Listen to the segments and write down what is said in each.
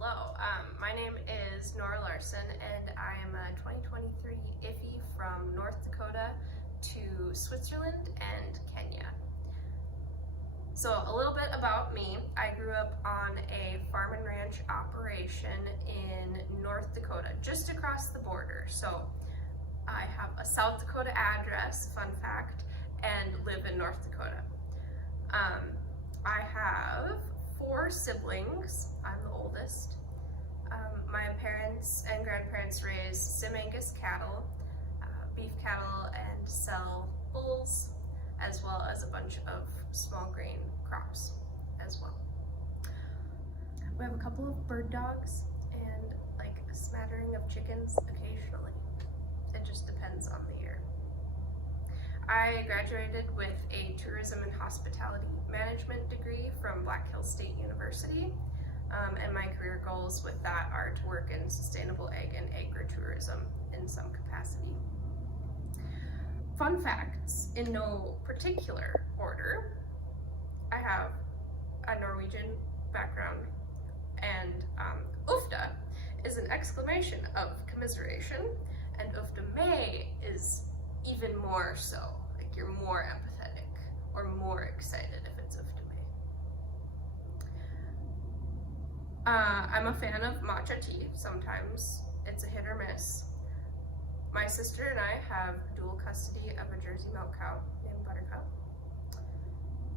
Hello, my name is Nora Larson and I am a 2023 IFYE from North Dakota to Switzerland and Kenya. So a little bit about me. I grew up on a farm and ranch operation in North Dakota, just across the border. So I have a South Dakota address, fun fact, and live in North Dakota. I have 4 siblings. I'm the oldest. My parents and grandparents raised Sim Angus cattle, beef cattle, and sell bulls, as well as a bunch of small grain crops as well. We have a couple of bird dogs and like a smattering of chickens occasionally. It just depends on the year. I graduated with a tourism and hospitality management degree from Black Hills State University, and my career goals with that are to work in sustainable ag and agritourism in some capacity. Fun facts, in no particular order, I have a Norwegian background, and UFTA is an exclamation of commiseration, and UFTA May is even more so, like you're more empathetic or more excited if it's UFTA May. I'm a fan of matcha tea. Sometimes it's a hit or miss. My sister and I have dual custody of a Jersey milk cow named Buttercup.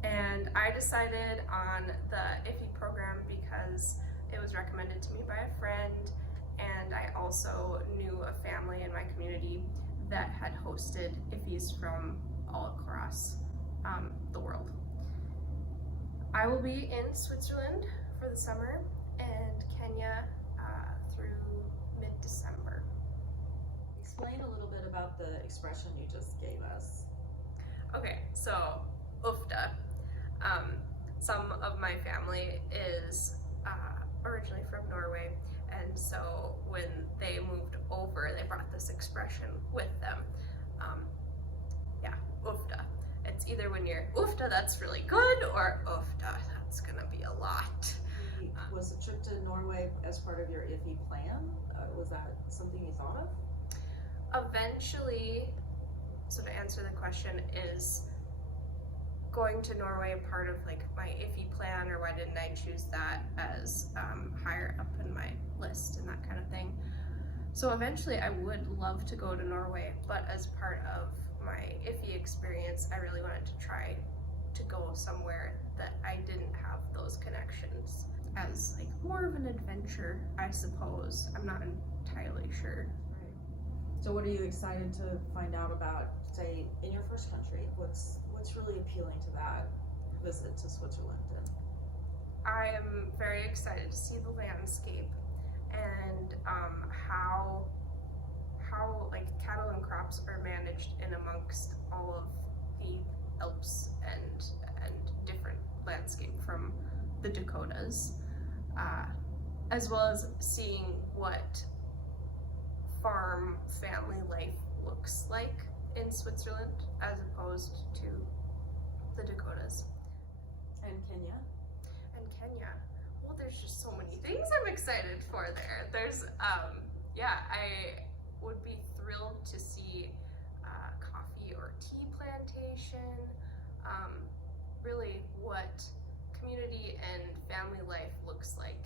And I decided on the IFYE program because it was recommended to me by a friend, and I also knew a family in my community that had hosted IFYEs from all across the world. I will be in Switzerland for the summer and Kenya through mid-December. Explain a little bit about the expression you just gave us. Okay, so UFTA. Some of my family is originally from Norway, and so when they moved over, they brought this expression with them. Yeah, UFTA. It's either when you're UFTA, that's really good, or UFTA, that's gonna be a lot. Was a trip to Norway as part of your IFYE plan? Was that something you thought of? Eventually, so to answer the question, is going to Norway part of like my IFYE plan, or why didn't I choose that as higher up in my list and that kind of thing? So eventually I would love to go to Norway, but as part of my IFYE experience, I really wanted to try to go somewhere that I didn't have those connections, as like more of an adventure, I suppose. I'm not entirely sure. Right. So what are you excited to find out about, say, in your first country? What's really appealing to that visit to Switzerland? I am very excited to see the landscape and how like cattle and crops are managed in amongst all of the Alps and different landscape from the Dakotas, as well as seeing what farm family life looks like in Switzerland as opposed to the Dakotas. And Kenya? And Kenya. Well, there's just so many things I'm excited for there. There's, yeah, I would be thrilled to see coffee or tea plantation, really what community and family life looks like